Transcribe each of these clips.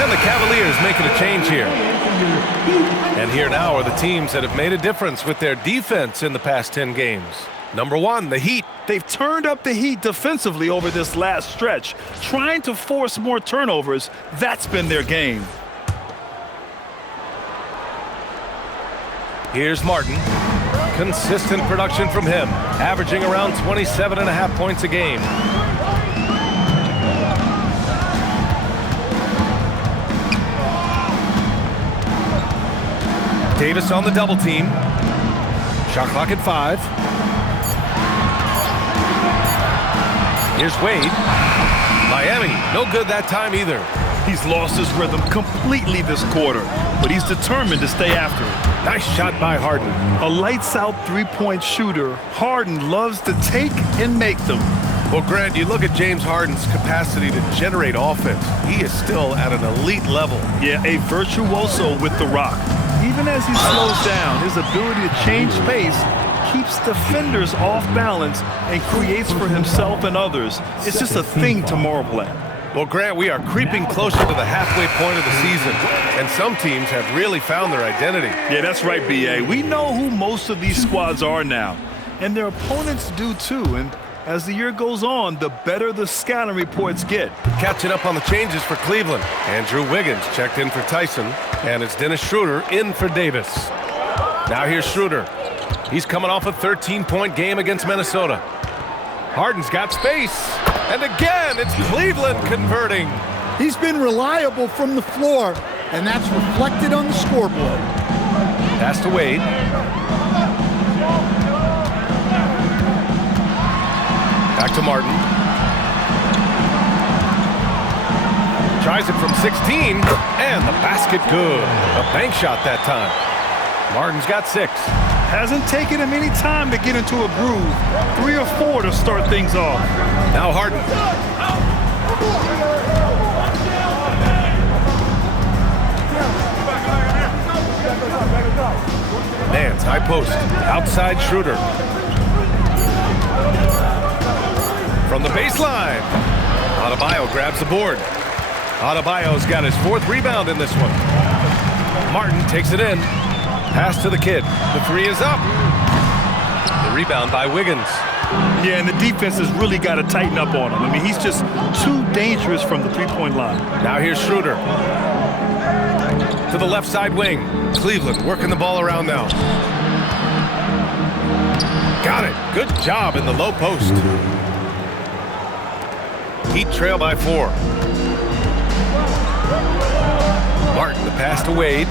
And the Cavaliers making a change here. And here now are the teams that have made a difference with their defense in the past 10 games. Number one, the Heat. They've turned up the heat defensively over this last stretch, trying to force more turnovers. That's been their game. Here's Martin. Consistent production from him, averaging around 27.5 points a game. Davis on the double team. Shot clock at 5. Here's Wade. Miami, no good that time either. He's lost his rhythm completely this quarter, but he's determined to stay after it. Nice shot by Harden. A lights-out three-point shooter, Harden loves to take and make them. Well, Grant, you look at James Harden's capacity to generate offense. He is still at an elite level. Yeah, a virtuoso with the rock. Even as he slows down, his ability to change pace keeps defenders off balance and creates for himself and others. It's just a thing to marvel at. Well, Grant, we are creeping closer to the halfway point of the season, and some teams have really found their identity. Yeah, that's right, B.A. We know who most of these squads are now, and their opponents do too. And as the year goes on, the better the scouting reports get. Catching up on the changes for Cleveland. Andrew Wiggins checked in for Tyson, and it's Dennis Schroeder in for Davis. Now here's Schroeder. He's coming off a 13-point game against Minnesota. Harden's got space. And again, it's Cleveland converting. He's been reliable from the floor, and that's reflected on the scoreboard. Pass to Wade. Back to Martin. Tries it from 16, and the basket good. A bank shot that time. Martin's got 6. Hasn't taken him any time to get into a groove. 3 or 4 to start things off. Now Harden. Nance, high post. Outside Schroeder. From the baseline. Adebayo grabs the board. Adebayo's got his 4th rebound in this one. Martin takes it in. Pass to the kid. The 3 is up. The rebound by Wiggins. Yeah, and the defense has really got to tighten up on him. I mean, he's just too dangerous from the three-point line. Now here's Schroeder. To the left side wing. Cleveland working the ball around now. Got it. Good job in the low post. Heat trail by 4. Martin, the pass to Wade.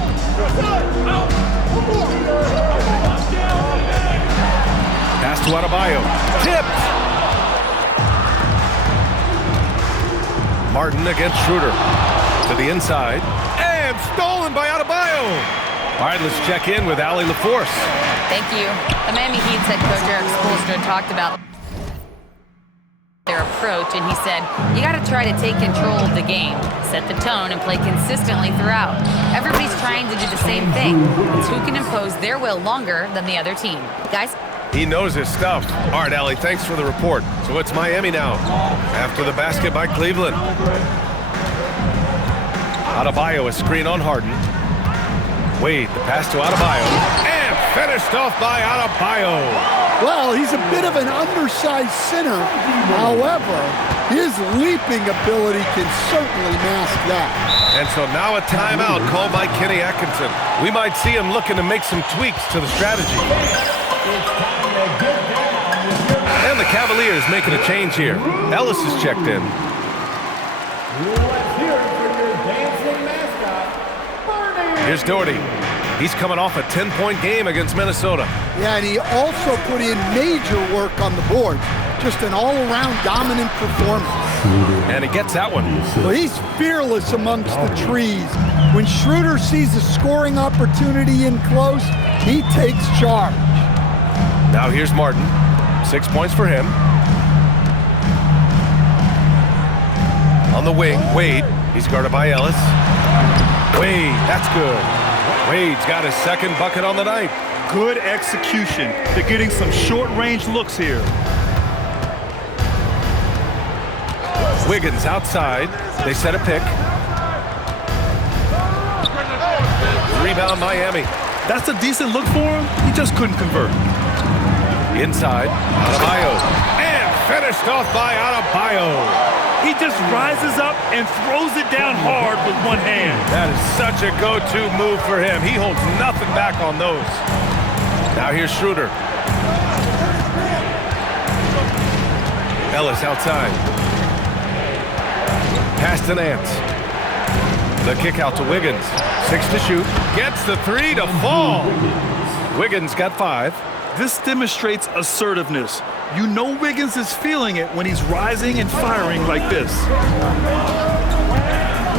Pass to Adebayo. Tipped. Martin against Schroeder. To the inside. And stolen by Adebayo. All right, let's check in with Allie LaForce. Thank you. The Miami Heat's head coach Eric Spoelstra talked about their approach, and he said, you got to try to take control of the game, set the tone, and play consistently throughout. Everybody's trying to do the same thing. It's who can impose their will longer than the other team. Guys? He knows his stuff. All right, Allie, thanks for the report. So it's Miami now, after the basket by Cleveland. Adebayo, a screen on Harden. Wade, the pass to Adebayo. And finished off by Adebayo. Well, he's a bit of an undersized center. However, his leaping ability can certainly mask that. And so now a timeout called by Kenny Atkinson. We might see him looking to make some tweaks to the strategy. And the Cavaliers making a change here. Ellis is checked in. Here's Doherty. He's coming off a 10-point game against Minnesota. Yeah, and he also put in major work on the board. Just an all-around dominant performance. And he gets that one. Well, he's fearless amongst the trees. When Schroeder sees a scoring opportunity in close, he takes charge. Now here's Martin. 6 points for him. On the wing, Wade. He's guarded by Ellis. Wade, that's good. Wade's got his 2nd bucket on the night. Good execution. They're getting some short-range looks here. Wiggins outside. They set a pick. on Miami. That's a decent look for him. He just couldn't convert. Inside, Adebayo. And finished off by Adebayo. He just rises up and throws it down hard with one hand. That is such a go-to move for him. He holds nothing back on those. Now here's Schroeder. Ellis outside. Pass to Nance. The kick out to Wiggins. 6 to shoot. Gets the 3 to fall. Wiggins got 5. This demonstrates assertiveness. You know Wiggins is feeling it when he's rising and firing like this.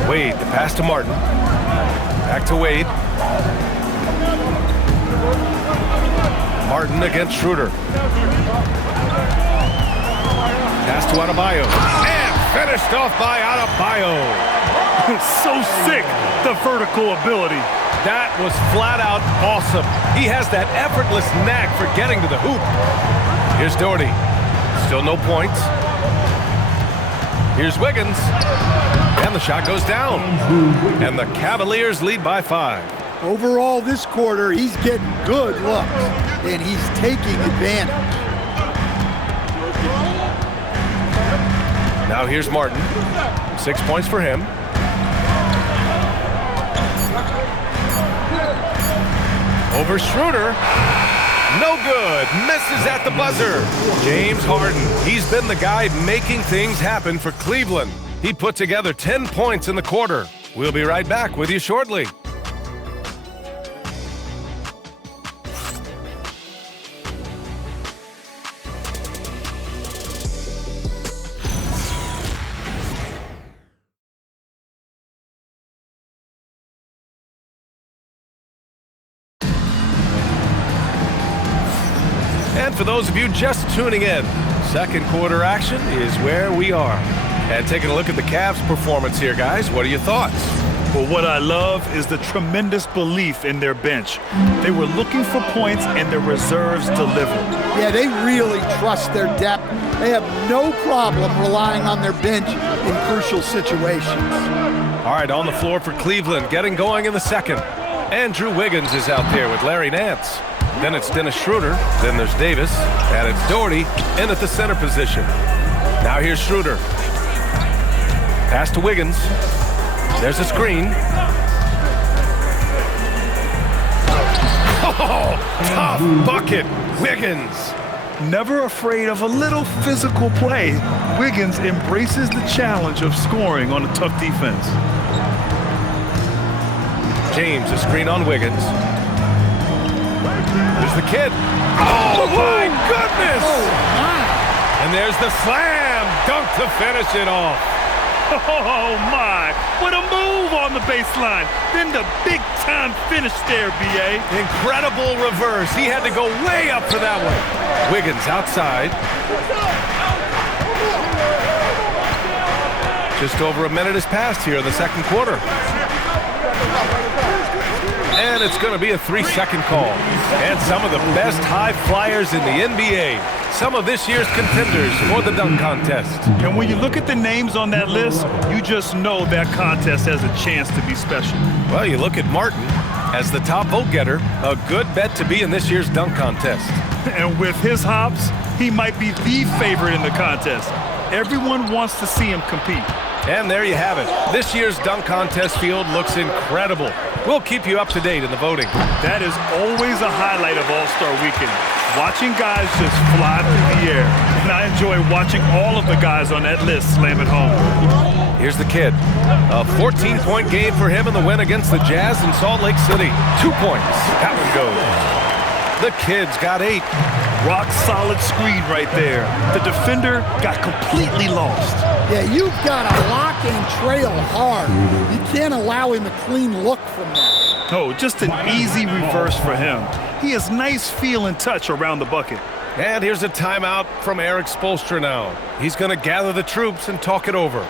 Wade, the pass to Martin. Back to Wade. Martin against Schroeder. Pass to Adebayo. And finished off by Adebayo. So sick, the vertical ability. That was flat out awesome. He has that effortless knack for getting to the hoop. Here's Doherty. Still no points. Here's Wiggins. And the shot goes down. And the Cavaliers lead by 5. Overall, this quarter, he's getting good looks, and he's taking advantage. Now here's Martin. 6 points for him. Over Schroeder. No good. Misses at the buzzer. James Harden. He's been the guy making things happen for Cleveland. He put together 10 points in the quarter. We'll be right back with you shortly. And for those of you just tuning in, second quarter action is where we are. And taking a look at the Cavs' performance here, guys, what are your thoughts? Well, what I love is the tremendous belief in their bench. They were looking for points, and their reserves delivered. Yeah, they really trust their depth. They have no problem relying on their bench in crucial situations. All right, on the floor for Cleveland, getting going in the second. Andrew Wiggins is out there with Larry Nance. Then it's Dennis Schroeder. Then there's Davis. And it's Doherty in at the center position. Now here's Schroeder. Pass to Wiggins. There's a screen. Oh, tough bucket. Wiggins. Never afraid of a little physical play, Wiggins embraces the challenge of scoring on a tough defense. James, a screen on Wiggins. There's the kid. Oh, my goodness! And there's the slam dunk to finish it off. Oh, my. What a move on the baseline. Then the big-time finish there, B.A. Incredible reverse. He had to go way up for that one. Wiggins outside. Just over a minute has passed here in the second quarter. And it's going to be a 3-second call. And some of the best high flyers in the NBA. Some of this year's contenders for the dunk contest. And when you look at the names on that list, you just know that contest has a chance to be special. Well, you look at Martin as the top vote getter, a good bet to be in this year's dunk contest. And with his hops, he might be the favorite in the contest. Everyone wants to see him compete. And there you have it. This year's dunk contest field looks incredible. We'll keep you up to date in the voting. That is always a highlight of All-Star Weekend. Watching guys just fly through the air. And I enjoy watching all of the guys on that list slam it home. Here's the kid. A 14-point game for him in the win against the Jazz in Salt Lake City. 2 points. That one goes. The kid's got 8. Rock solid screen right there. The defender got completely lost. Yeah, you've got to lock and trail hard. You can't allow him a clean look from that. No, just an easy reverse for him. He has nice feel and touch around the bucket. And here's a timeout from Eric Spoelstra now. He's going to gather the troops and talk it over.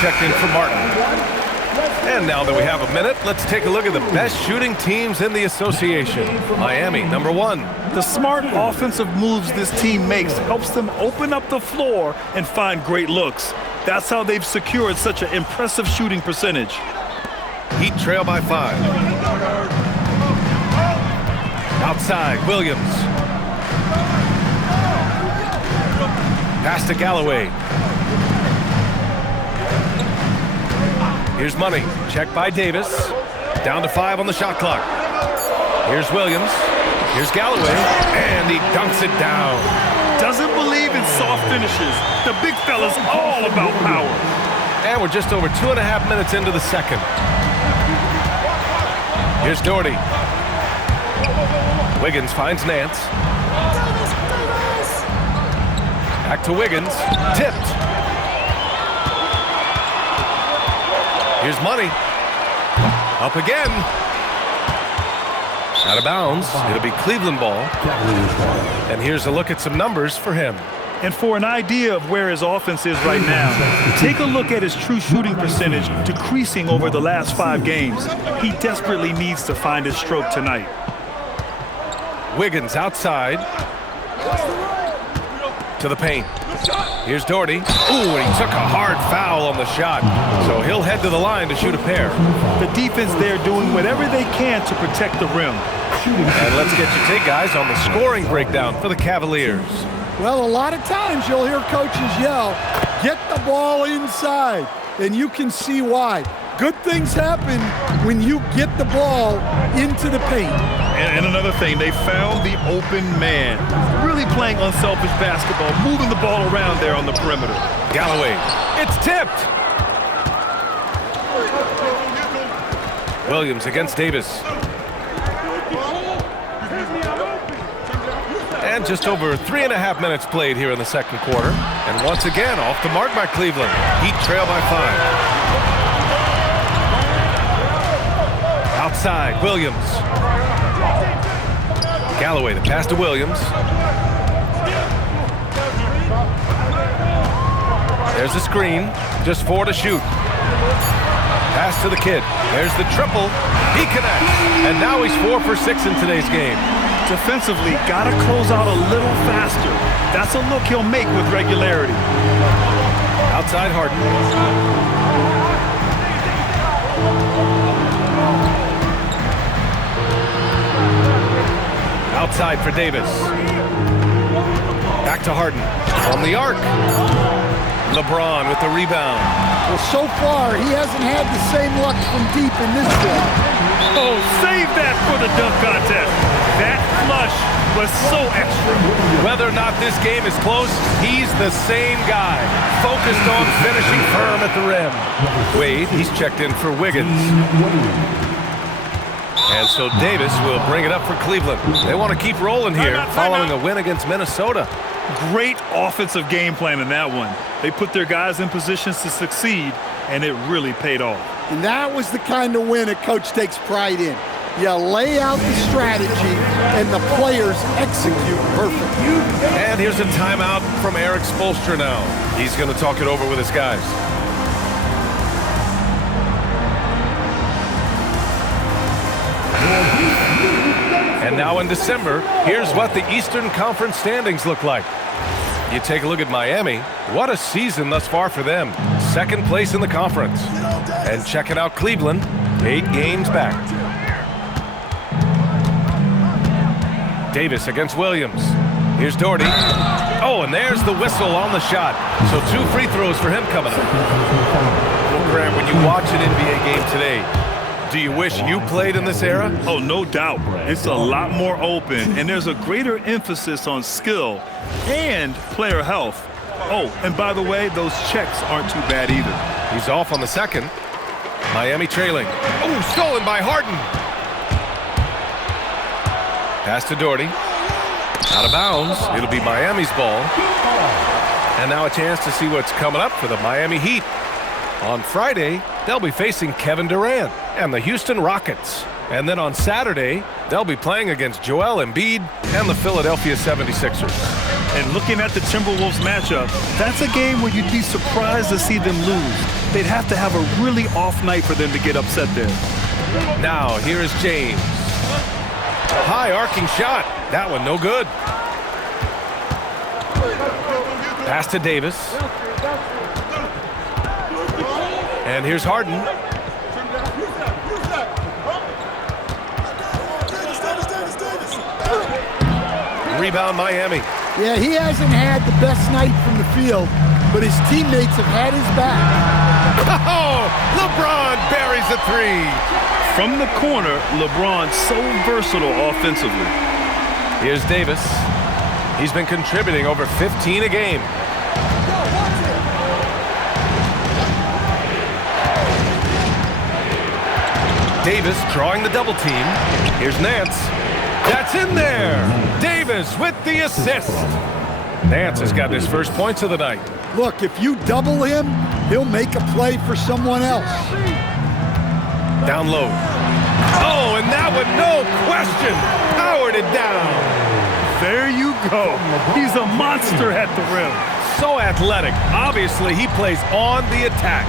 checked in for Martin. And now that we have a minute, let's take a look at the best shooting teams in the association. Miami, number 1. The smart offensive moves this team makes helps them open up the floor and find great looks. That's how they've secured such an impressive shooting percentage. Heat trail by 5. Outside, Williams. Pass to Galloway. Here's Money. Check by Davis. Down to 5 on the shot clock. Here's Williams. Here's Galloway. And he dunks it down. Doesn't believe in soft finishes. The big fella's all about power. And we're just over 2.5 minutes into the second. Here's Doherty. Wiggins finds Nance. Back to Wiggins. Tipped. Here's Money. Up again. Out of bounds. It'll be Cleveland ball. And here's a look at some numbers for him. And for an idea of where his offense is right now, take a look at his true shooting percentage decreasing over the last 5 games. He desperately needs to find his stroke tonight. Wiggins outside. To the paint. Here's Doherty. Ooh, and he took a hard foul on the shot. So he'll head to the line to shoot a pair. The defense there doing whatever they can to protect the rim. And let's get your take, guys, on the scoring breakdown for the Cavaliers. Well, a lot of times you'll hear coaches yell, get the ball inside, and you can see why. Good things happen when you get the ball into the paint. And another thing, they found the open man. Really playing unselfish basketball, moving the ball around there on the perimeter. Galloway, it's tipped. Williams against Davis. And just over 3.5 minutes played here in the second quarter. And once again, off the mark by Cleveland. Heat trail by 5. Outside, Williams. Galloway, the pass to Williams. There's the screen. Just 4 to shoot. Pass to the kid. There's the triple. He connects. And now he's 4 for 6 in today's game. Defensively, gotta close out a little faster. That's a look he'll make with regularity. Outside Harden. Outside for Davis. Back to Harden. On the arc. LeBron with the rebound. Well, so far, he hasn't had the same luck from deep in this game. Oh, save that for the dunk contest. That flush was so extra. Whether or not this game is close, he's the same guy. Focused on finishing firm at the rim. Wade, he's checked in for Wiggins. And so Davis will bring it up for Cleveland. They want to keep rolling here following a win against Minnesota. Great offensive game plan in that one. They put their guys in positions to succeed, and it really paid off. And that was the kind of win a coach takes pride in. You lay out the strategy, and the players execute perfectly. And here's a timeout from Eric Spoelstra now. He's going to talk it over with his guys. And now in December, here's what the Eastern Conference standings look like. You take a look at Miami. What a season thus far for them. Second place in the conference. And checking out Cleveland, 8 games back. Davis against Williams. Here's Doherty. Oh, and there's the whistle on the shot. So 2 free throws for him coming up. Well, Grant, when you watch an NBA game today, do you wish you played in this era? Oh, no doubt. It's a lot more open, and there's a greater emphasis on skill and player health. Oh, and by the way, those checks aren't too bad either. He's off on the second. Miami trailing. Oh, stolen by Harden. Pass to Doherty. Out of bounds. It'll be Miami's ball. And now a chance to see what's coming up for the Miami Heat. On Friday, they'll be facing Kevin Durant and the Houston Rockets. And then on Saturday, they'll be playing against Joel Embiid and the Philadelphia 76ers. And looking at the Timberwolves matchup, that's a game where you'd be surprised to see them lose. They'd have to have a really off night for them to get upset there. Now, here is James. High arcing shot. That one no good. Pass to Davis. And here's Harden. Rebound Miami. Yeah, he hasn't had the best night from the field, but his teammates have had his back. Oh, LeBron buries a three. From the corner, LeBron so versatile offensively. Here's Davis. He's been contributing over 15 a game. Davis drawing the double team. Here's Nance. That's in there. Davis with the assist. Nance has got his first points of the night. Look, if you double him, he'll make a play for someone else. Down low. Oh, and that one, no question, powered it down. There you go. He's a monster at the rim. So athletic. Obviously, he plays on the attack.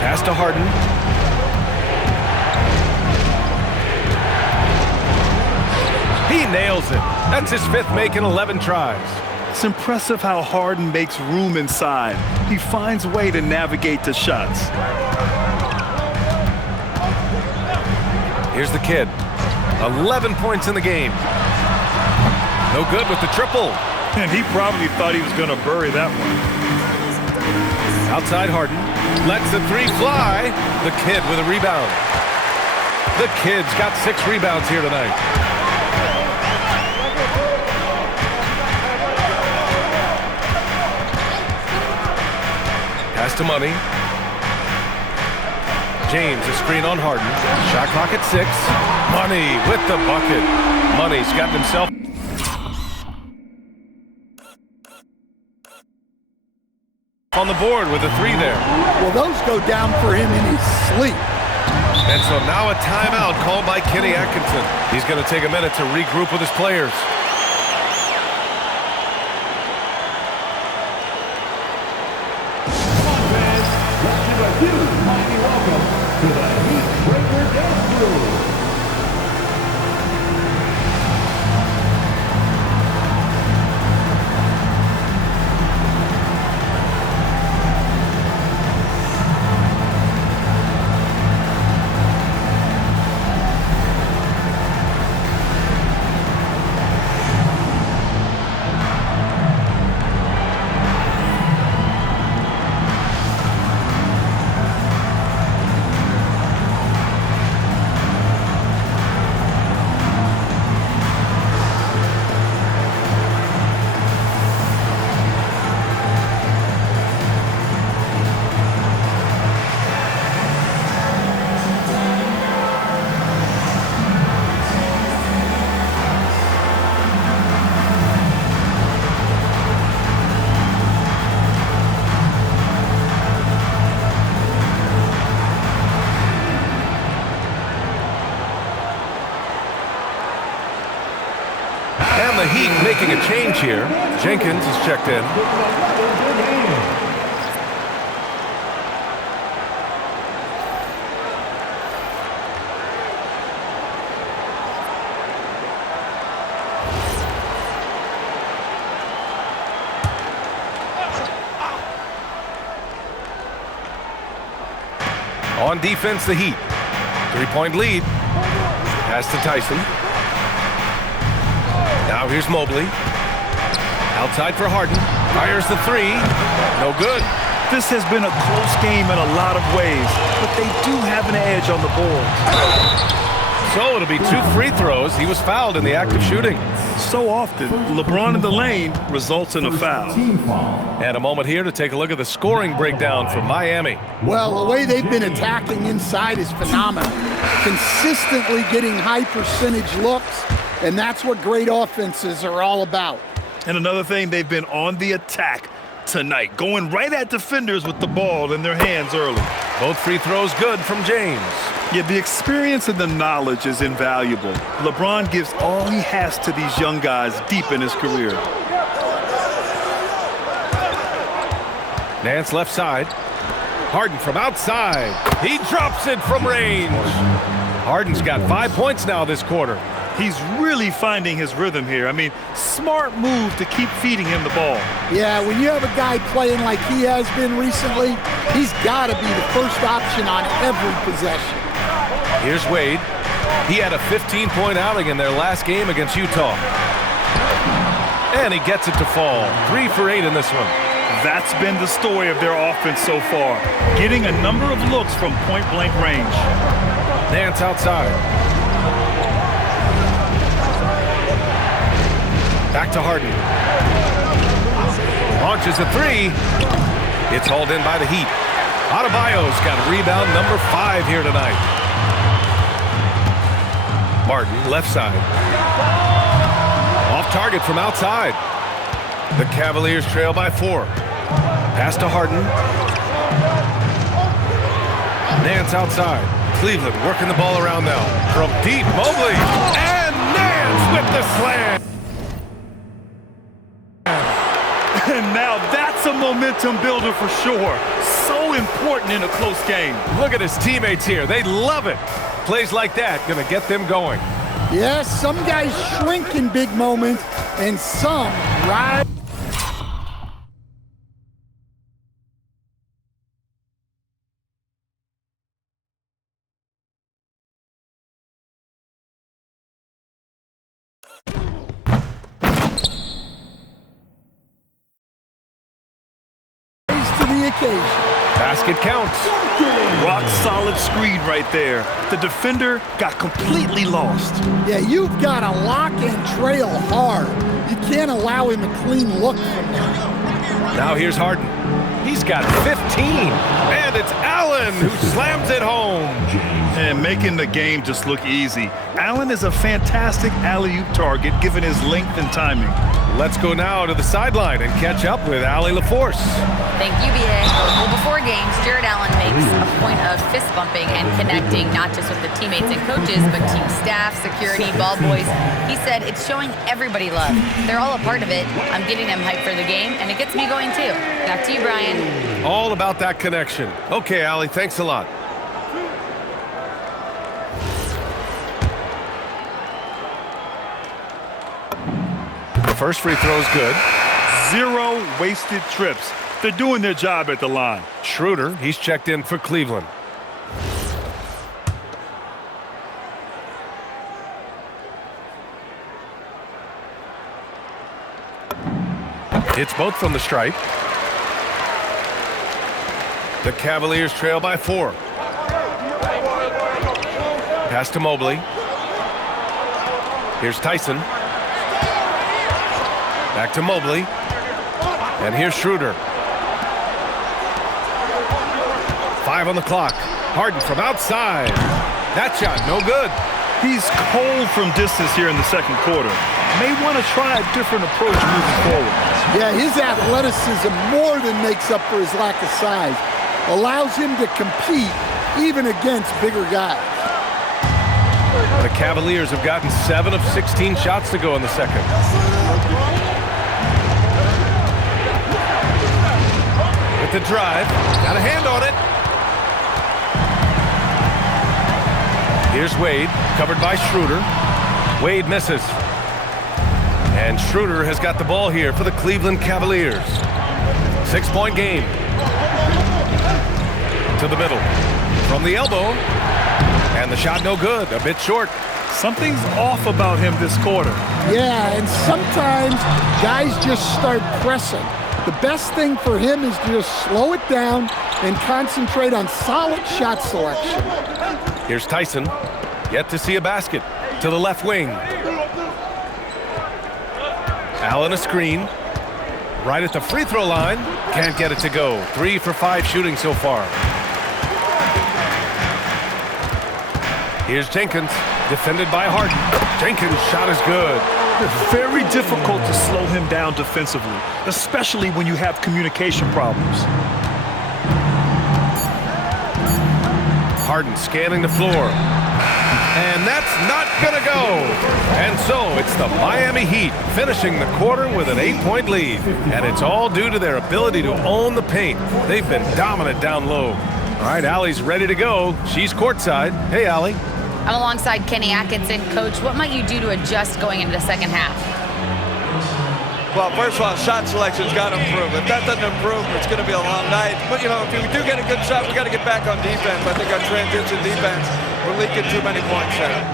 Pass to Harden. He nails it. That's his fifth make in 11 tries. It's impressive how Harden makes room inside. He finds a way to navigate the shots. Here's the kid. 11 points in the game. No good with the triple. And he probably thought he was going to bury that one. Outside Harden. Lets the three fly. The kid with a rebound. The kid's got 6 rebounds here tonight. Pass to Money. James, a screen on Harden. Shot clock at 6. Money with the bucket. Money's gotten himself on the board with a 3 there. Well, those go down for him in his sleep. And so now a timeout called by Kenny Atkinson. He's going to take a minute to regroup with his players. And the Heat making a change here. Jenkins is checked in. On defense, the Heat. 3-point lead. Pass to Tyson. Now here's Mobley. Outside for Harden. Fires the 3. No good. This has been a close game in a lot of ways, but they do have an edge on the board. So it'll be 2 free throws. He was fouled in the act of shooting. So often, LeBron in the lane results in a foul. And a moment here to take a look at the scoring breakdown for Miami. Well, the way they've been attacking inside is phenomenal. Consistently getting high percentage looks, and that's what great offenses are all about. And another thing, they've been on the attack tonight, going right at defenders with the ball in their hands early. Both free throws good from James. Yeah, the experience and the knowledge is invaluable. LeBron gives all he has to these young guys deep in his career. Nance left side. Harden from outside. He drops it from range. Harden's got 5 points now this quarter. He's really finding his rhythm here. I mean, smart move to keep feeding him the ball. Yeah, when you have a guy playing like he has been recently, he's got to be the first option on every possession. Here's Wade. He had a 15-point outing in their last game against Utah. And he gets it to fall. 3 for 8 in this one. That's been the story of their offense so far, getting a number of looks from point-blank range. Nance outside. Back to Harden. Launches a 3. It's hauled in by the Heat. Adebayo's got rebound number 5 here tonight. Martin, left side. Off target from outside. The Cavaliers trail by 4. Pass to Harden. Nance outside. Cleveland working the ball around now. From deep, Mobley. And Nance with the slam. And now that's a momentum builder for sure. So important in a close game. Look at his teammates here. They love it. Plays like that going to get them going. Yes, some guys shrink in big moments, and some rise. To the occasion. Basket counts. Rock solid screen right there. The defender got completely lost. Yeah, you've got to lock and trail hard. You can't allow him a clean look from there. Now here's Harden. He's got 15. And it's Allen who slams it home. And making the game just look easy. Allen is a fantastic alley-oop target given his length and timing. Let's go now to the sideline and catch up with Allie LaForce. Thank you, B.A. Well, before games, Jared Allen makes a point of fist bumping and connecting not just with the teammates and coaches, but team staff, security, ball boys. He said it's showing everybody love. They're all a part of it. I'm getting them hyped for the game, and it gets me going too. Back to you, Brian. All about that connection. Okay, Allie, thanks a lot. The first free throw is good. 0 wasted trips. They're doing their job at the line. Schroeder, he's checked in for Cleveland. Hits both from the stripe. The Cavaliers trail by 4. Pass to Mobley. Here's Tyson. Back to Mobley. And here's Schroeder. 5 on the clock. Harden from outside. That shot, no good. He's cold from distance here in the second quarter. May want to try a different approach moving forward. Yeah, his athleticism more than makes up for his lack of size. Allows him to compete even against bigger guys. The Cavaliers have gotten 7 of 16 shots to go in the second. With the drive, got a hand on it. Here's Wade, covered by Schroeder. Wade misses. And Schroeder has got the ball here for the Cleveland Cavaliers. 6-point game. To the middle. From the elbow. And the shot no good, a bit short. Something's off about him this quarter. Yeah, and sometimes guys just start pressing. The best thing for him is to just slow it down and concentrate on solid shot selection. Here's Tyson. Yet to see a basket. To the left wing. Allen a screen. Right at the free throw line. Can't get it to go. 3 for 5 shooting so far. Here's Jenkins. Defended by Harden. Jenkins' shot is good. Very difficult to slow him down defensively, especially when you have communication problems. Harden scanning the floor. And that's not going to go. And so it's the Miami Heat finishing the quarter with an 8-point lead. And it's all due to their ability to own the paint. They've been dominant down low. All right, Allie's ready to go. She's courtside. Hey, Allie. I'm alongside Kenny Atkinson. Coach, what might you do to adjust going into the second half? Well, first of all, shot selection's got to improve. If that doesn't improve, it's going to be a long night. But, if we do get a good shot, we got to get back on defense. I think our transition defense, we're leaking too many points there.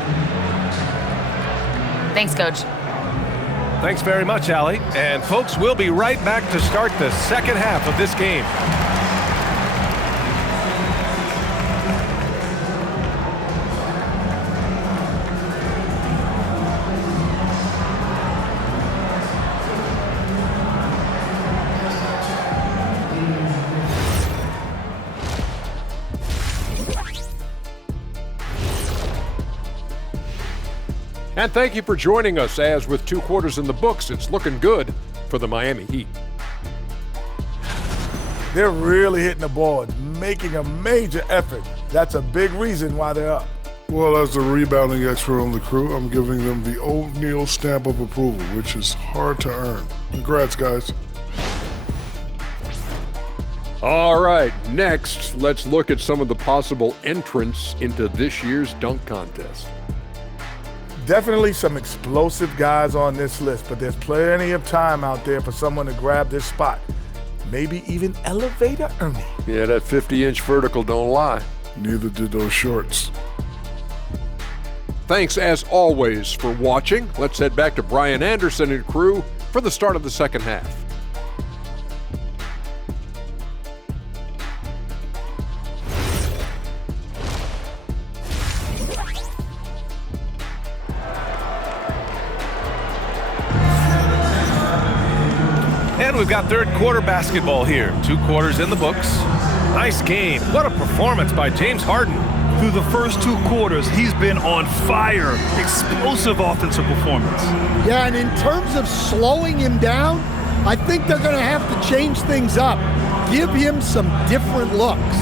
Thanks, Coach. Thanks very much, Allie. And, folks, we'll be right back to start the second half of this game. And thank you for joining us, as with 2 quarters in the books, it's looking good for the Miami Heat. They're really hitting the ball, making a major effort. That's a big reason why they're up. Well, as the rebounding expert on the crew, I'm giving them the O'Neal stamp of approval, which is hard to earn. Congrats, guys. All right, next, let's look at some of the possible entrants into this year's dunk contest. Definitely some explosive guys on this list, but there's plenty of time out there for someone to grab this spot. Maybe even Elevator Ernie. Yeah, that 50-inch vertical don't lie. Neither did those shorts. Thanks, as always, for watching. Let's head back to Brian Anderson and crew for the start of the second half. And we've got third quarter basketball here. 2 quarters in the books. Nice game. What a performance by James Harden. Through the first 2 quarters, he's been on fire. Explosive offensive performance. Yeah, and in terms of slowing him down, I think they're going to have to change things up. Give him some different looks.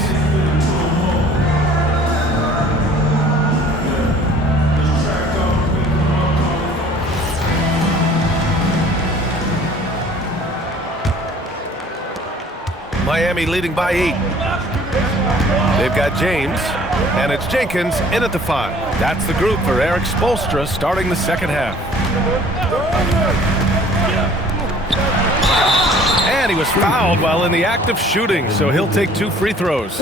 Miami leading by 8. They've got James, and it's Jenkins in at the 5. That's the group for Eric Spoelstra starting the second half. And he was fouled while in the act of shooting, so he'll take 2 free throws.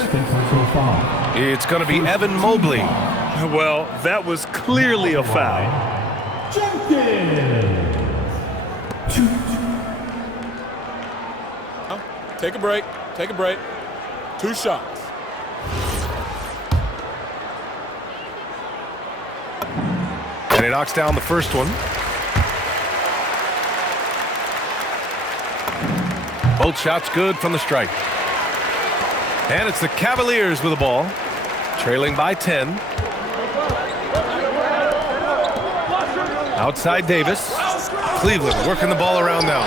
It's going to be Evan Mobley. Well, that was clearly a foul. Take a break. Take a break. 2 shots. And he knocks down the first one. Both shots good from the stripe. And it's the Cavaliers with the ball, trailing by 10. Outside Davis. Cleveland working the ball around now.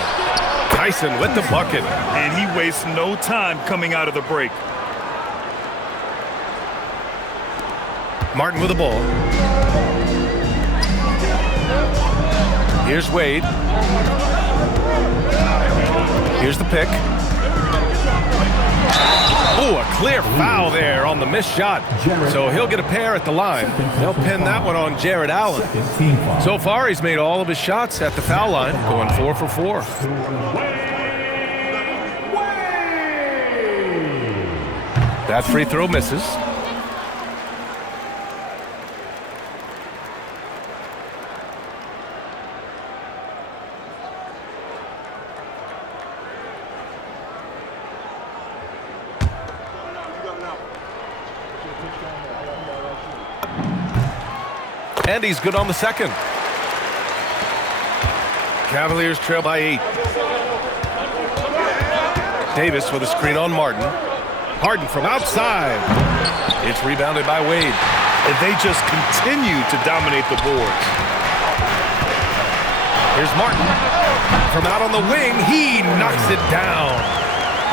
Tyson with the bucket. And he wastes no time coming out of the break. Martin with the ball. Here's Wade. Here's the pick. Ooh, a clear foul there on the missed shot. So he'll get a pair at the line. They'll pin that one on Jared Allen. So far, he's made all of his shots at the foul line, going 4 for 4. That free throw misses. And he's good on the second. Cavaliers trail by 8. Davis with a screen on Martin. Harden from outside. It's rebounded by Wade. And they just continue to dominate the boards. Here's Martin. From out on the wing, he knocks it down.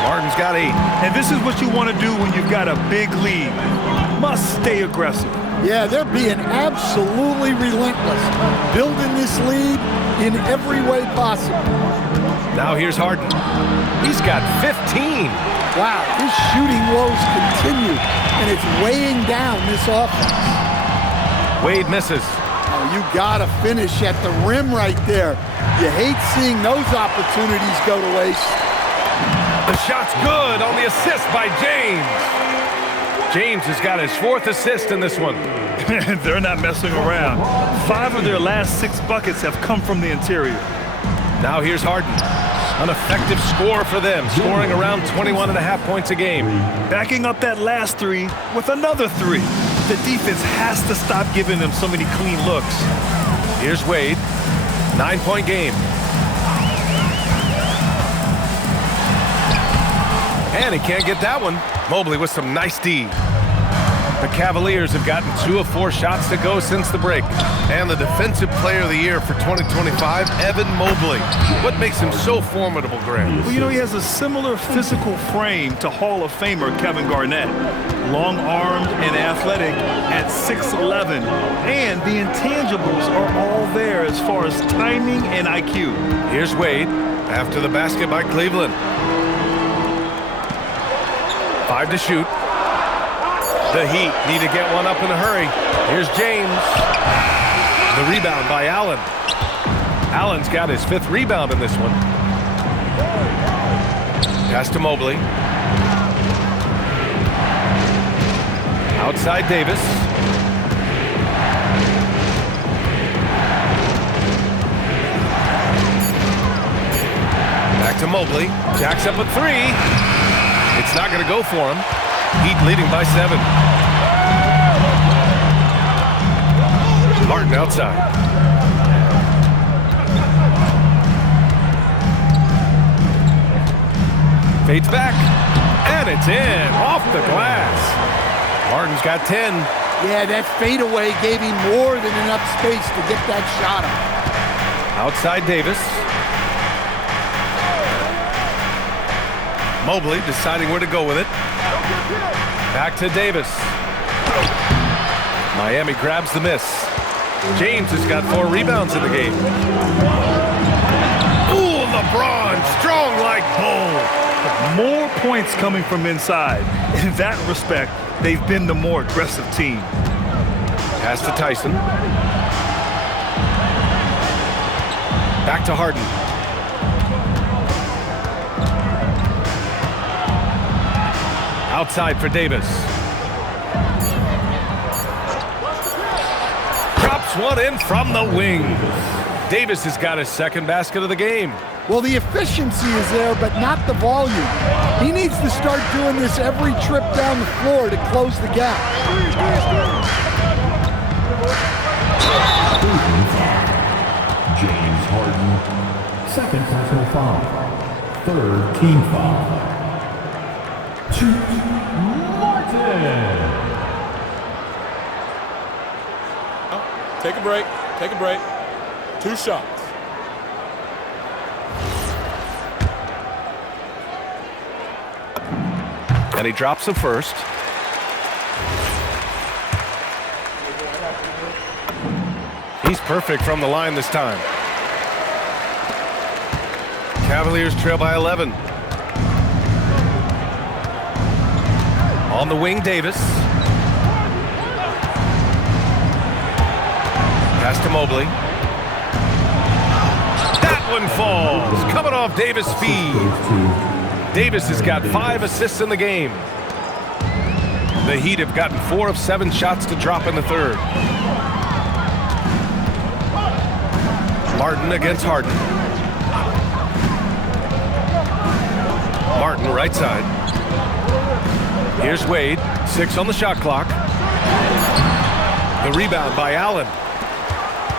Martin's got 8. And this is what you want to do when you've got a big lead. Must stay aggressive. Yeah, they're being absolutely relentless, building this lead in every way possible. Now here's Harden. He's got 15. Wow, his shooting woes continue, and it's weighing down this offense. Wade misses. Oh, you gotta finish at the rim right there. You hate seeing those opportunities go to waste. The shot's good on the assist by James. James has got his 4th assist in this one. They're not messing around. 5 of their last 6 buckets have come from the interior. Now here's Harden. An effective score for them, scoring around 21.5 points a game. Backing up that last 3 with another 3. The defense has to stop giving them so many clean looks. Here's Wade. 9-point game. And he can't get that one. Mobley with some nice D. The Cavaliers have gotten 2 of 4 shots to go since the break. And the Defensive Player of the Year for 2025, Evan Mobley. What makes him so formidable, Grant? Well, you know, he has a similar physical frame to Hall of Famer Kevin Garnett. Long-armed and athletic at 6'11". And the intangibles are all there as far as timing and IQ. Here's Wade after the basket by Cleveland. 5 to shoot. The Heat need to get one up in a hurry. Here's James. The rebound by Allen. Allen's got his 5th rebound in this one. Pass to Mobley. Outside Davis. Back to Mobley. Jacks up a 3. It's not going to go for him. Heat leading by 7. Martin outside. Fades back. And it's in. Off the glass. Martin's got 10. Yeah, that fadeaway gave him more than enough space to get that shot up. Outside Davis. Mobley deciding where to go with it. Back to Davis. Miami grabs the miss. James has got 4 rebounds in the game. Ooh, LeBron, strong like bull. More points coming from inside. In that respect, they've been the more aggressive team. Pass to Tyson. Back to Harden. Outside for Davis. Drops one in from the wing. Davis has got his 2nd basket of the game. Well, the efficiency is there, but not the volume. He needs to start doing this every trip down the floor to close the gap. James Harden, 2nd personal foul, 3rd team foul. Martin. Take a break. Take a break. 2 shots. And he drops the first. He's perfect from the line this time. Cavaliers trail by 11. On the wing, Davis. Pass to Mobley. That one falls. Coming off Davis' feed. Davis has got 5 assists in the game. The Heat have gotten 4 of 7 shots to drop in the 3rd. Martin against Harden. Martin right side. Here's Wade, 6 on the shot clock. The rebound by Allen.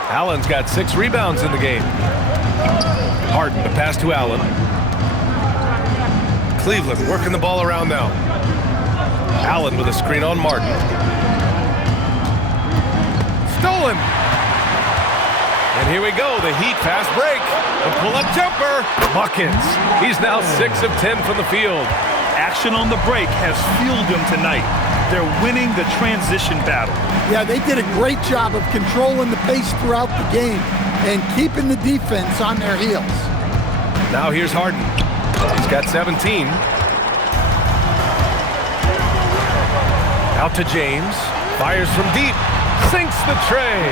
Allen's got 6 rebounds in the game. Harden, the pass to Allen. Cleveland working the ball around now. Allen with a screen on Martin. Stolen. And here we go, the Heat fast break. The pull-up jumper. Buckets. He's now 6 of 10 from the field. Action on the break has fueled him tonight. They're winning the transition battle. Yeah, they did a great job of controlling the pace throughout the game and keeping the defense on their heels. Now here's Harden. He's got 17. Out to James. Fires from deep. Sinks the tray.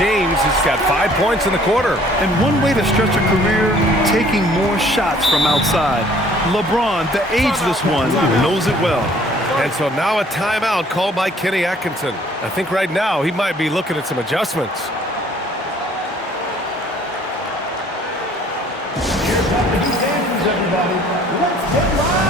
James has got 5 points in the quarter. And one way to stretch a career, taking more shots from outside. LeBron, the ageless one, knows it well. And so now a timeout called by Kenny Atkinson. I think right now he might be looking at some adjustments. Everybody, let's get live.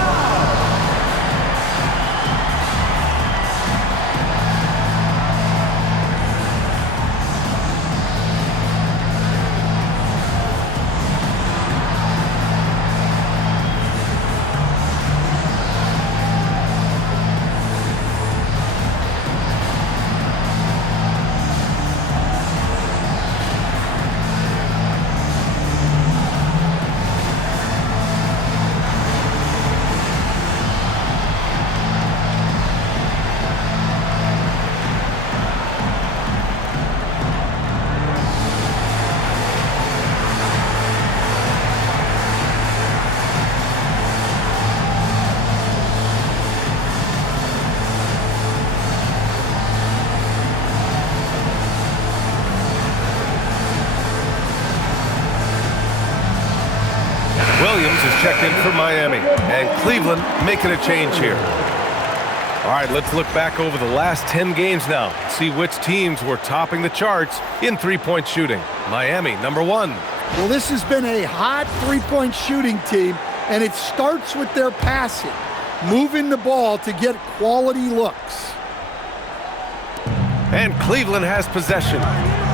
Williams is checked in for Miami, and Cleveland making a change here. All right, let's look back over the last 10 games now, see which teams were topping the charts in three-point shooting. Miami, number 1. Well, this has been a hot three-point shooting team, and it starts with their passing, moving the ball to get quality looks. And Cleveland has possession.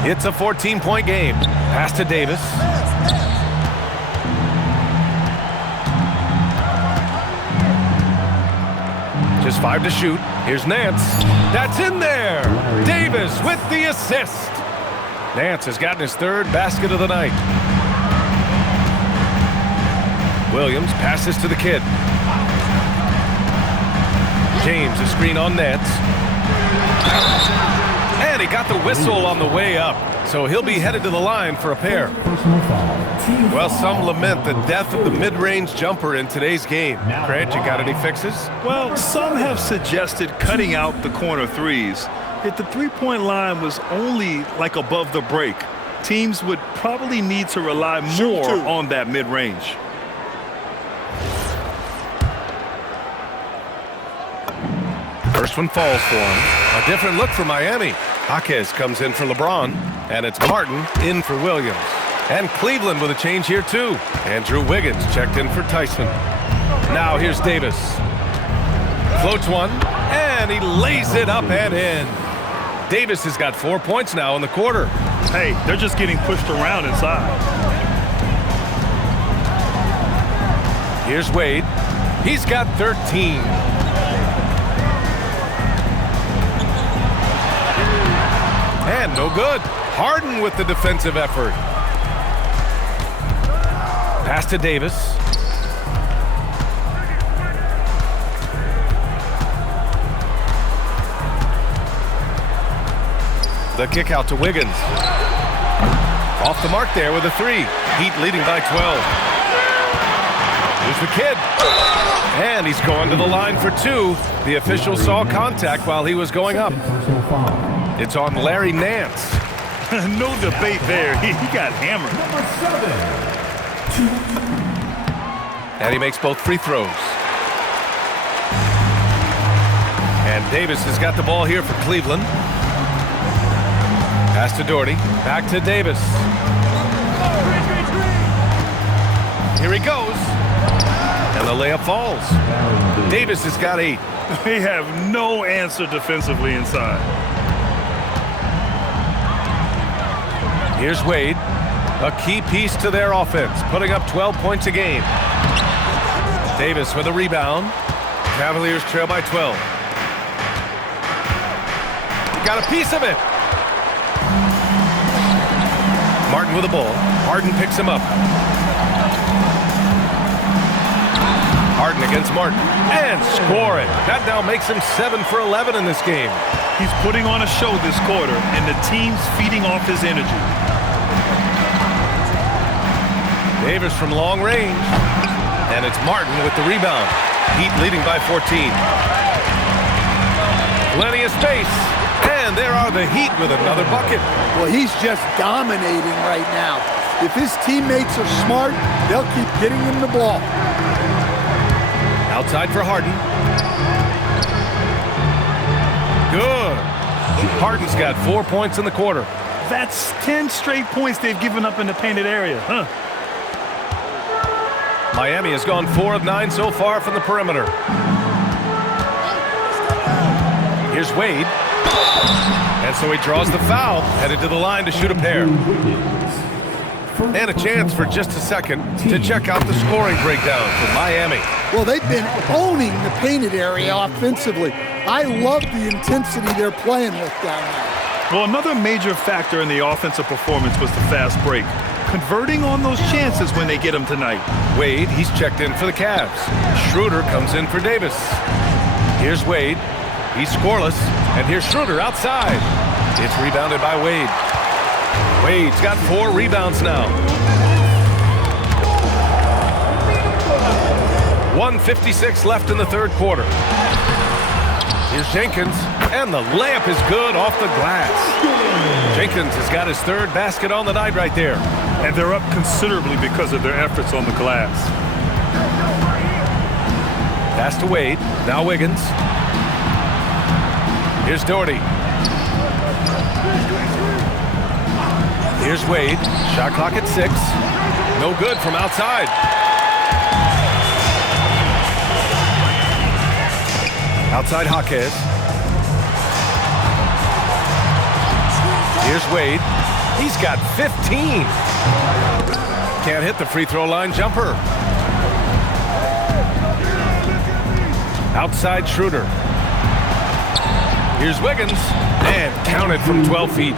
It's a 14-point game. Pass to Davis. Just 5 to shoot. Here's Nance. That's in there. Davis with the assist. Nance has gotten his 3rd basket of the night. Williams passes to the kid. James, a screen on Nance. And he got the whistle on the way up. So he'll be headed to the line for a pair. Well, some lament the death of the mid-range jumper in today's game. Grant, you got any fixes? Well, some have suggested cutting out the corner threes. If the three-point line was only like above the break, teams would probably need to rely more on that mid-range. First one falls for him. A different look for Miami. Jaquez comes in for LeBron, and it's Martin in for Williams. And Cleveland with a change here, too. Andrew Wiggins checked in for Tyson. Now here's Davis. Floats one, and he lays it up and in. Davis has got 4 points now in the quarter. Hey, they're just getting pushed around inside. Here's Wade. He's got 13. And no good. Harden with the defensive effort. Pass to Davis. The kick out to Wiggins. Off the mark there with a 3. Heat leading by 12. Here's the kid. And he's going to the line for 2. The official saw contact while he was going up. It's on Larry Nance. No debate there. He got hammered. And he makes both free throws. And Davis has got the ball here for Cleveland. Pass to Doherty. Back to Davis. Here he goes. And the layup falls. Davis has got 8. They have no answer defensively inside. Here's Wade, a key piece to their offense, putting up 12 points a game. Davis with a rebound. Cavaliers trail by 12. Got a piece of it. Martin with the ball. Harden picks him up. Harden against Martin, and score it. That now makes him 7 for 11 in this game. He's putting on a show this quarter, and the team's feeding off his energy. Davis from long range, and it's Martin with the rebound. Heat leading by 14. Plenty of space, and there are the Heat with another bucket. Well, he's just dominating right now. If his teammates are smart, they'll keep getting him the ball. Outside for Harden. Good. Harden's got 4 points in the quarter. That's 10 straight points they've given up in the painted area, huh? Miami has gone 4 of 9 so far from the perimeter. Here's Wade. And so he draws the foul, headed to the line to shoot a pair. And a chance for just a second to check out the scoring breakdown for Miami. Well, they've been owning the painted area offensively. I love the intensity they're playing with down there. Well, another major factor in the offensive performance was the fast break. Converting on those chances when they get them tonight. Wade, he's checked in for the Cavs. Schroeder comes in for Davis. Here's Wade. He's scoreless. And here's Schroeder outside. It's rebounded by Wade. Wade's got 4 rebounds now. 1:56 left in the third quarter. Here's Jenkins, and the layup is good off the glass. Jenkins has got his 3rd basket on the night right there. And they're up considerably because of their efforts on the glass. Pass to Wade, now Wiggins. Here's Doherty. Here's Wade, shot clock at 6. No good from outside. Outside Jaquez. Here's Wade. He's got 15. Can't hit the free throw line jumper. Outside Schroeder. Here's Wiggins. And counted from 12 feet.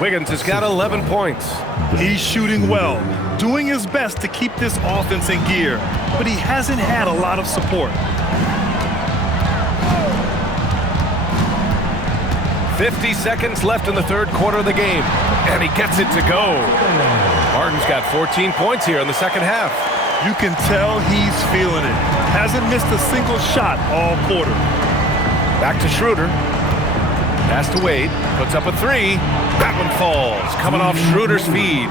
Wiggins has got 11 points. He's shooting well, doing his best to keep this offense in gear, but he hasn't had a lot of support. 50 seconds left in the third quarter of the game, and he gets it to go. Harden's got 14 points here in the second half. You can tell he's feeling it. Hasn't missed a single shot all quarter. Back to Schroeder. Pass to Wade. Puts up a 3. That one falls. Coming off Schroeder's feed.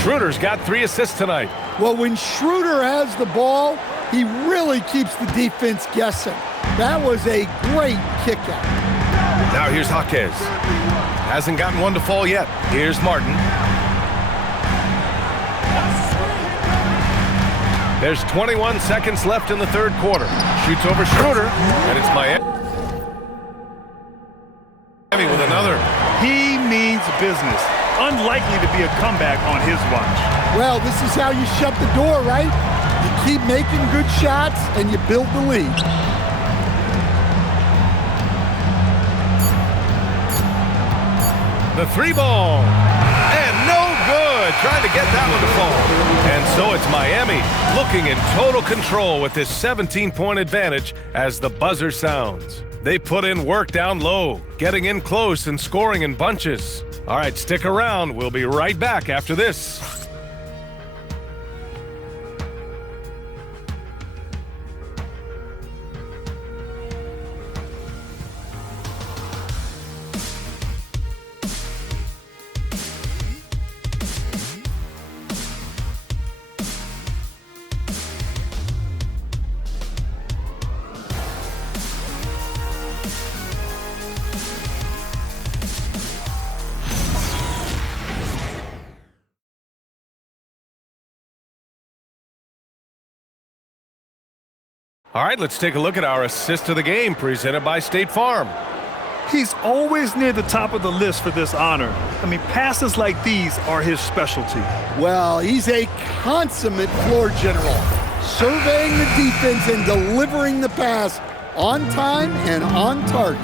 Schroeder's got 3 assists tonight. Well, when Schroeder has the ball, he really keeps the defense guessing. That was a great kick out. Now here's Jaquez. Hasn't gotten one to fall yet. Here's Martin. There's 21 seconds left in the third quarter. Shoots over Schroeder, and it's Miami with another. He means business. Unlikely to be a comeback on his watch. Well, this is how you shut the door, right? You keep making good shots, and you build the lead. The 3 ball. And no good. Trying to get that one to fall. And so it's Miami looking in total control with this 17-point advantage as the buzzer sounds. They put in work down low, getting in close and scoring in bunches. All right, stick around. We'll be right back after this. All right, let's take a look at our assist of the game presented by State Farm. He's always near the top of the list for this honor. I mean, passes like these are his specialty. Well, he's a consummate floor general, surveying the defense and delivering the pass on time and on target.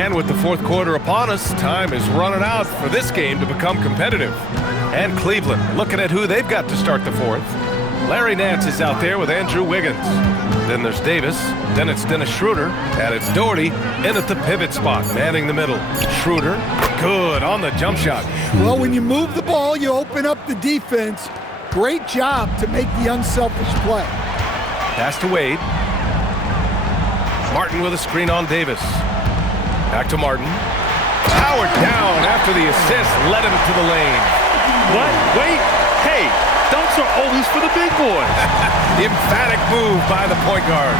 And with the fourth quarter upon us, time is running out for this game to become competitive. And Cleveland looking at who they've got to start the fourth. Larry Nance is out there with Andrew Wiggins. Then there's Davis. Then it's Dennis Schroeder. And it's Doherty in at the pivot spot, manning the middle. Schroeder, good on the jump shot. Well, when you move the ball, you open up the defense. Great job to make the unselfish play. Pass to Wade. Martin with a screen on Davis. Back to Martin. Powered down after the assist led him to the lane. What? Wait. Hey, dunks are always for the big boys. Emphatic move by the point guard.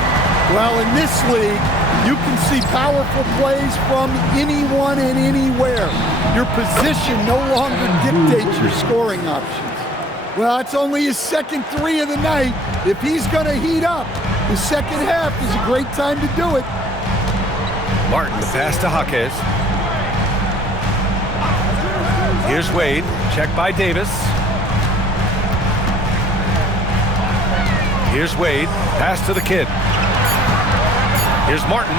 Well, in this league, you can see powerful plays from anyone and anywhere. Your position no longer dictates your scoring options. Well, it's only his second three of the night. If he's going to heat up, the second half is a great time to do it. Martin, the pass to Jaquez. Here's Wade, checked by Davis. Here's Wade, pass to the kid. Here's Martin,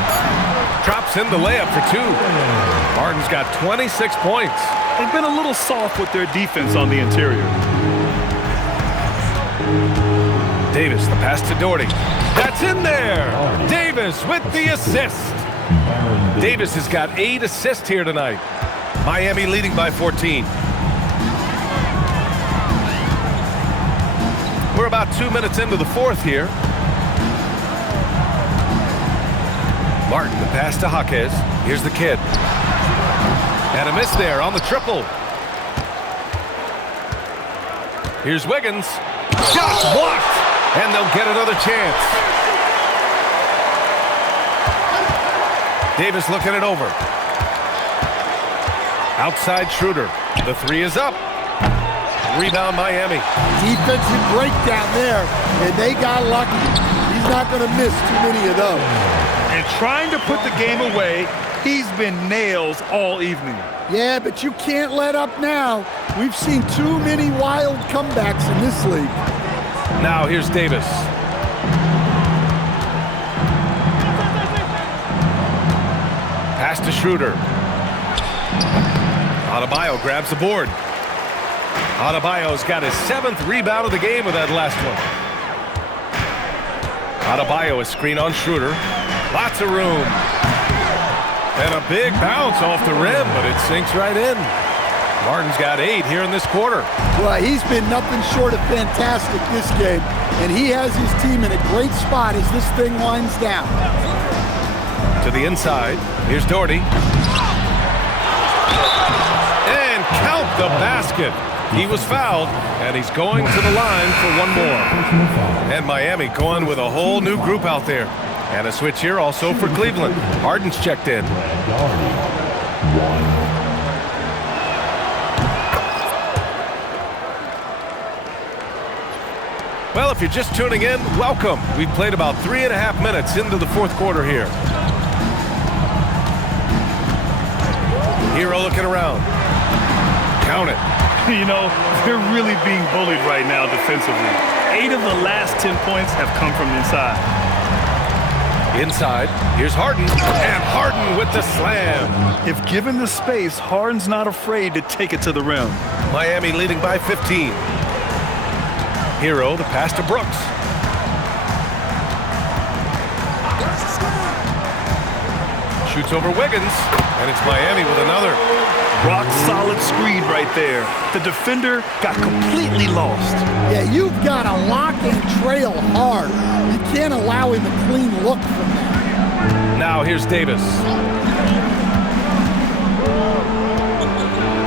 drops in the layup for two. Martin's got 26 points. They've been a little soft with their defense on the interior. Davis, the pass to Doherty. That's in there! Davis with the assist. Davis has got 8 assists here tonight. Miami leading by 14. We're about 2 minutes into the fourth here. Martin, the pass to Jaquez. Here's the kid. And a miss there on the triple. Here's Wiggins. Shot blocked! And they'll get another chance. Davis looking it over. Outside Schroeder. The three is up. Rebound Miami. Defensive breakdown there, and they got lucky. He's not going to miss too many of those. And trying to put the game away, he's been nails all evening. Yeah, but you can't let up now. We've seen too many wild comebacks in this league. Now here's Davis. Pass to Schroeder. Adebayo grabs the board. Adebayo's got his 7th rebound of the game with that last one. Adebayo is screen on Schroeder. Lots of room. And a big bounce off the rim, but it sinks right in. Martin's got 8 here in this quarter. Well, he's been nothing short of fantastic this game, and he has his team in a great spot as this thing winds down. To the inside. Here's Doherty. And count the basket. He was fouled, and he's going to the line for one more. And Miami going with a whole new group out there. And a switch here also for Cleveland. Harden's checked in. Well, if you're just tuning in, welcome. We've played about 3.5 minutes into the fourth quarter here. Hero looking around. Count it. You know, they're really being bullied right now defensively. 8 of the last 10 points have come from inside. Inside, here's Harden, and Harden with the slam. If given the space, Harden's not afraid to take it to the rim. Miami leading by 15. Hero, the pass to Brooks. Shoots over Wiggins, and it's Miami with another. Rock solid screen right there. The defender got completely lost. Yeah, you've got to lock and trail hard. You can't allow him a clean look from that. Now here's Davis.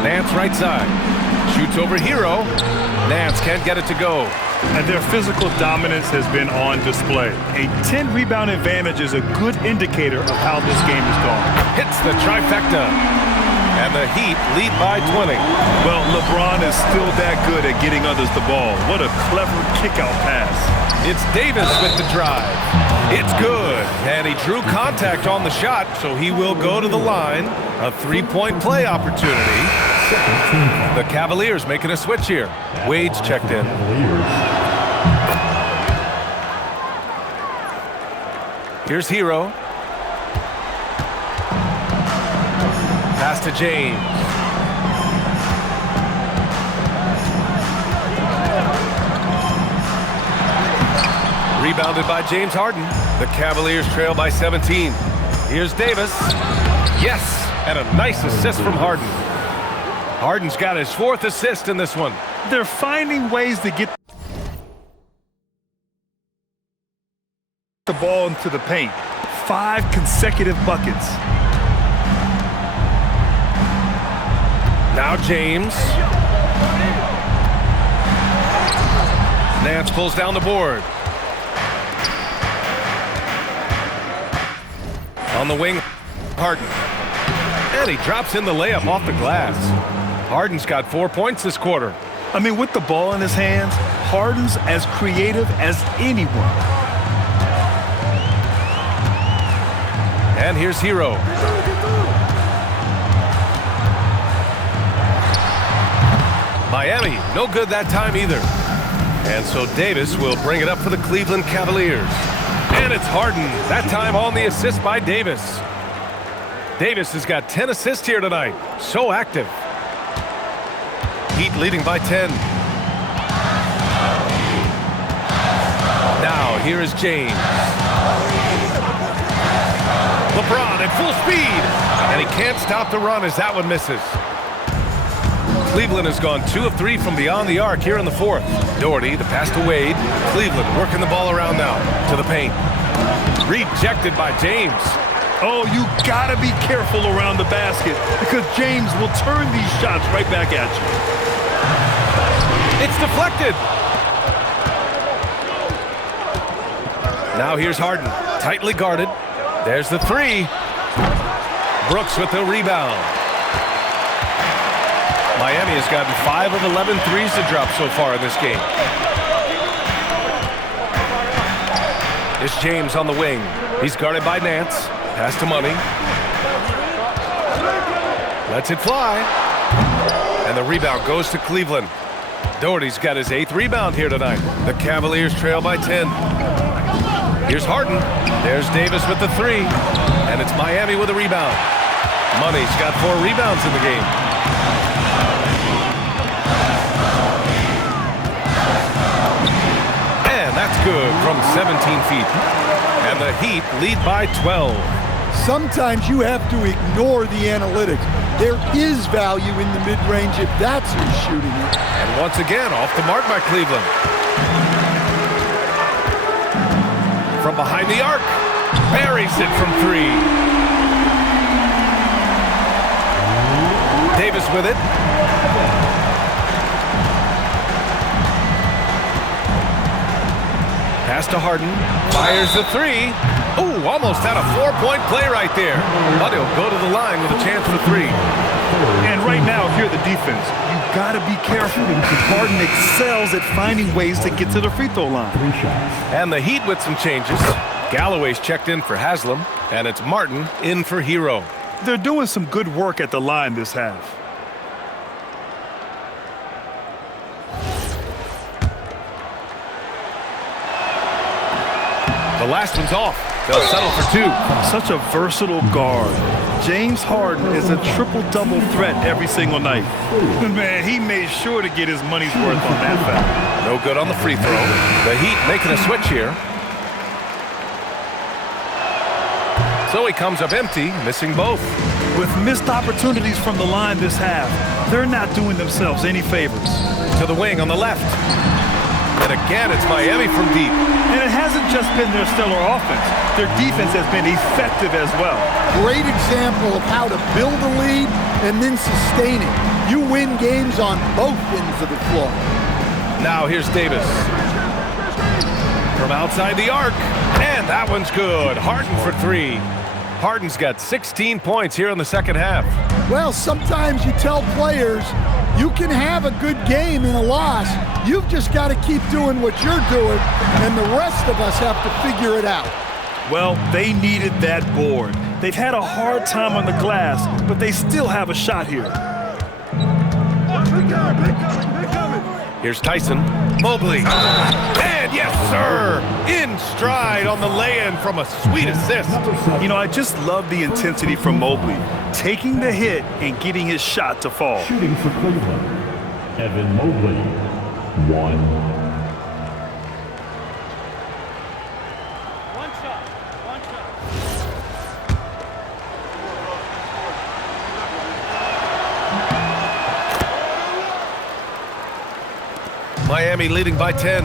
Nance right side. Shoots over Hero. Nance can't get it to go. And their physical dominance has been on display. A 10-rebound advantage is a good indicator of how this game is going. Hits the trifecta. And the Heat lead by 20. Well, LeBron is still that good at getting others the ball. What a clever kick-out pass. It's Davis with the drive. It's good. And he drew contact on the shot, so he will go to the line. A 3-point play opportunity. The Cavaliers making a switch here. Wade's checked in. Here's Hero. to James. Rebounded by James Harden. The Cavaliers trail by 17. Here's Davis. Yes, and a nice assist from Harden. Harden's got his 4th assist in this one. They're finding ways to get the ball into the paint. 5 consecutive buckets. Now James. Nance pulls down the board. On the wing, Harden. And he drops in the layup off the glass. Harden's got 4 points this quarter. I mean, with the ball in his hands, Harden's as creative as anyone. And here's Hero. Miami, no good that time either. And so Davis will bring it up for the Cleveland Cavaliers. And it's Harden, that time on the assist by Davis. Davis has got 10 assists here tonight. So active. Heat leading by 10. Now, here is James. LeBron at full speed. And he can't stop the run as that one misses. Cleveland has gone 2 of 3 from beyond the arc here in the 4th. Doherty, the pass to Wade. Cleveland working the ball around now to the paint. Rejected by James. Oh, you gotta be careful around the basket because James will turn these shots right back at you. It's deflected. Now here's Harden, tightly guarded. There's the 3. Brooks with the rebound. Miami has gotten 5 of 11 threes to drop so far in this game. It's James on the wing. He's guarded by Nance. Pass to Money. Lets it fly. And the rebound goes to Cleveland. Doherty's got his 8th rebound here tonight. The Cavaliers trail by 10. Here's Harden. There's Davis with the 3. And it's Miami with a rebound. Money's got 4 rebounds in the game. That's good from 17 feet. And the Heat lead by 12. Sometimes you have to ignore the analytics. There is value in the mid-range if that's who's shooting it. And once again, off the mark by Cleveland. From behind the arc, buries it from 3. Davis with it. Pass to Harden, fires the 3. Ooh, almost had a 4-point play right there. But he'll go to the line with a chance for 3. And right now, if you're the defense, you gotta be careful. Harden excels at finding ways to get to the free throw line. And the Heat with some changes. Galloway's checked in for Haslam, and it's Martin in for Hero. They're doing some good work at the line this half. The last one's off. They'll settle for 2. Such a versatile guard. James Harden is a triple-double threat every single night. Man, he made sure to get his money's worth on that foul. No good on the free throw. The Heat making a switch here. So he comes up empty, missing both. With missed opportunities from the line this half, they're not doing themselves any favors. To the wing on the left. And again, it's Miami from deep. And it hasn't just been their stellar offense. Their defense has been effective as well. Great example of how to build a lead and then sustain it. You win games on both ends of the floor. Now here's Davis. From outside the arc. And that one's good. Harden for 3. Harden's got 16 points here in the second half. Well, sometimes you tell players you can have a good game in a loss. You've just got to keep doing what you're doing, and the rest of us have to figure it out. Well, they needed that board. They've had a hard time on the glass, but they still have a shot here. Here's Tyson. Mobley. And yes, sir! In stride on the lay-in from a sweet assist. You know, I just love the intensity from Mobley. Taking the hit and getting his shot to fall. Shooting for Cleveland, Evan Mobley, 1. Miami leading by 10.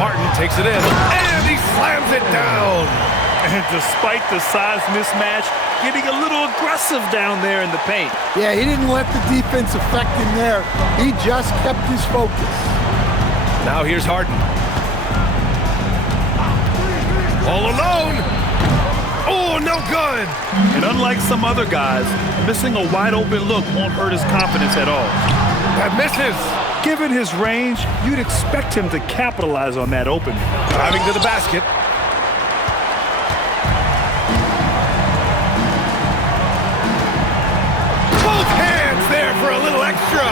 Martin takes it in, and he slams it down. And despite the size mismatch, getting a little aggressive down there in the paint. Yeah, he didn't let the defense affect him there. He just kept his focus. Now here's Harden. All alone. Oh, no good. And unlike some other guys, missing a wide open look won't hurt his confidence at all. That misses. Given his range, you'd expect him to capitalize on that opening. Driving to the basket. Both hands there for a little extra.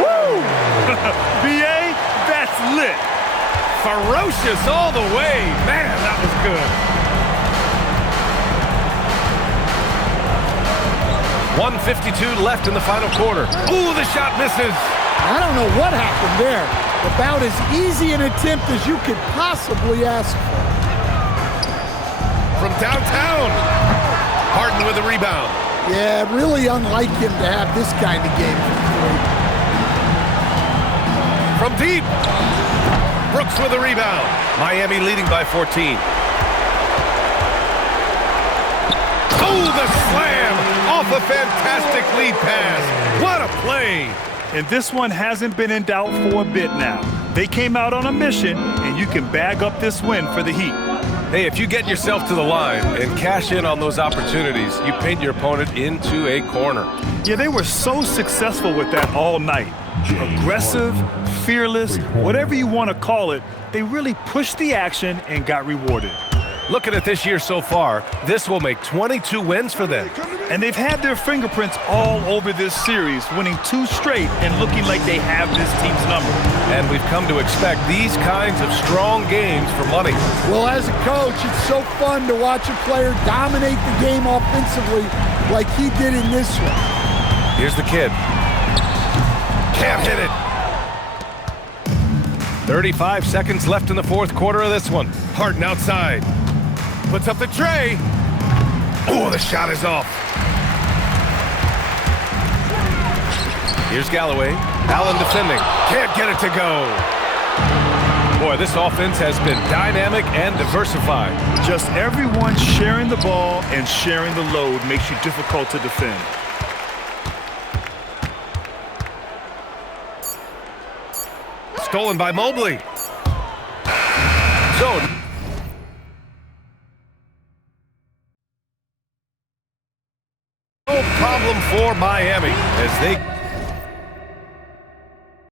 Woo! B.A., that's lit. Ferocious all the way. Man, that was good. 1:52 left in the final quarter. Ooh, the shot misses. I don't know what happened there. About as easy an attempt as you could possibly ask for. From downtown. Harden with a rebound. Yeah, really unlike him to have this kind of game from deep. Brooks with a rebound. Miami leading by 14. Oh, the slam off a fantastic lead pass. What a play. And this one hasn't been in doubt for a bit now. They came out on a mission, and you can bag up this win for the Heat. Hey, if you get yourself to the line and cash in on those opportunities, you paint your opponent into a corner. Yeah, they were so successful with that all night. Aggressive, fearless, whatever you want to call it, they really pushed the action and got rewarded. Looking at this year so far, this will make 22 wins for them. And they've had their fingerprints all over this series, winning 2 straight and looking like they have this team's number. And we've come to expect these kinds of strong games for money. Well, as a coach, it's so fun to watch a player dominate the game offensively like he did in this one. Here's the kid. Can't hit it. 35 seconds left in the fourth quarter of this one. Harden outside. Puts up the tray. Oh, the shot is off. Here's Galloway. Allen defending. Can't get it to go. Boy, this offense has been dynamic and diversified. Just everyone sharing the ball and sharing the load makes you difficult to defend. Stolen by Mobley. So no problem for Miami as they